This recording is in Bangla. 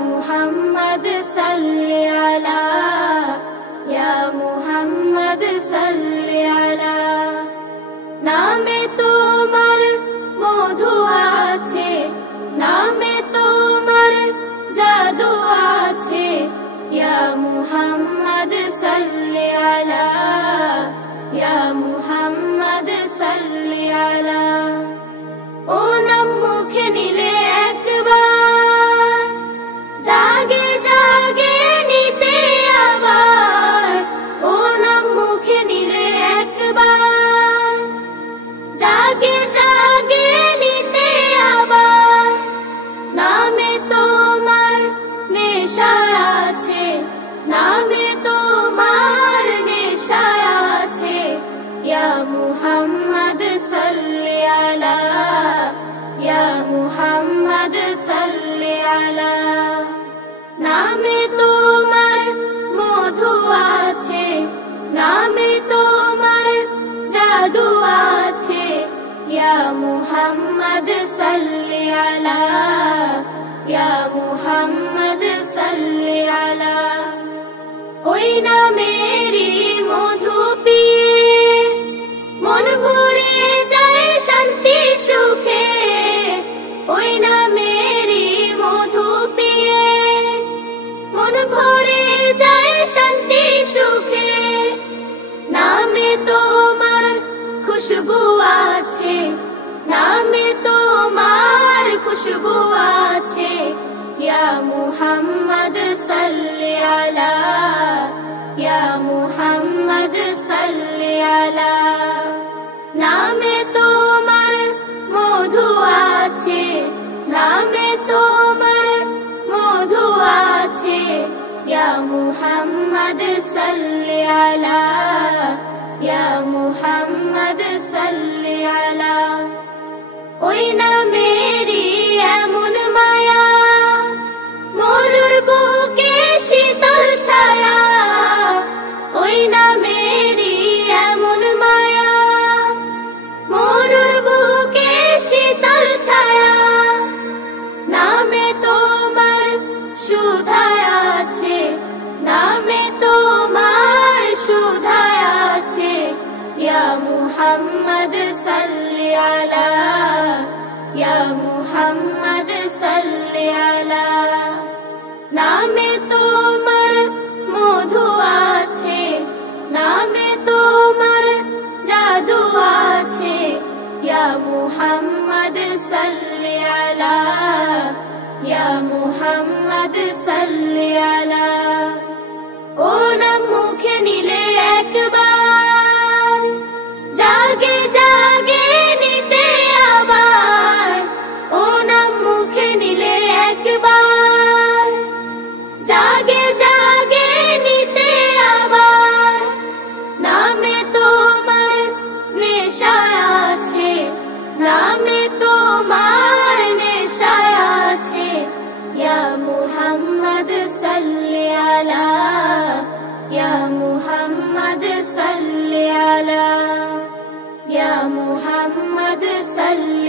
মুহাম্মদ সাল্লি আলা, ইয়া মুহাম্মদ সাল্লি আলা। নামে তোমার মধু আছে, নামে তোমার জাদু আছে, ইয়া মুহাম্মদ সাল্লি আলা, ইয়া মুহাম্মদ সাল্লি আলা। ও নাম মুখে নিলে একবার, জাগে জাগে নিতে আবার। ও নাম মুখে নিলে একবার, জাগে জাগে নিতে আবার। নামে তোমার নেশা আছে, নামে তোমার নেশা আছে, ইয়া মুহাম্মদ সাল্লি আলা, ইয়া মুহাম্মদ সাল্লি আলা। নামে তোমার মধু আছে, নামে তোমার জাদু আছে, ইয়া মুহাম্মদ সাল্লি আলা, ইয়া মুহাম্মদ সাল্লি আলা। ওই নামেরই মধু পিয়ে মন ভরে যায় শান্তি সুখে। ওই নামেরই মধু পিয়ে মন ভরে যায় শান্তি সুখে। নামে তোমার খুশবু আছে, নামে তোমার খুশবু আছে, ইয়া মুহাম্মদ সাল্লি আলা, ইয়া মুহাম্মদ সাল্লি আলা। নামে তোমার মধু আছে, নামে তোমার মধু আছে, ইয়া মুহাম্মদ সাল্লি আলা, ইয়া মুহাম্মদ সাল্লি আলা। ওই নামেরই এমন মায়া, মরুর বুকে শীতল ছায়া। ওই নামেরই এমন মায়া, মরুর বুকে শীতল ছায়া। নামে তোমার সুধা আছে, নামে তোমার সুধা আছে, ইয়া মুহাম্মদ সাল্লি আলা, ইয়া মুহাম্মদ সাল্লি আলা। নামে তোমার মধু আছে, নামে তোমার জাদু আছে, ইয়া মুহাম্মদ সাল্লি আলা, ইয়া মুহাম্মদ সাল্লি আলা। ও নাম মুখে নিলে একবার, জাগে জাগে নিতে আবার। ও নাম মুখে নিলে একবার, জাগে জাগে নিতে আবার। নামে তোমার নেশা আছে, নামে তোমার নেশা আছে, ইয়া মুহাম্মদ সাল্লি আলা, ইয়া মুহাম্মদ সাল্লি আলা, ইয়া মুহাম্মদ সাল্লি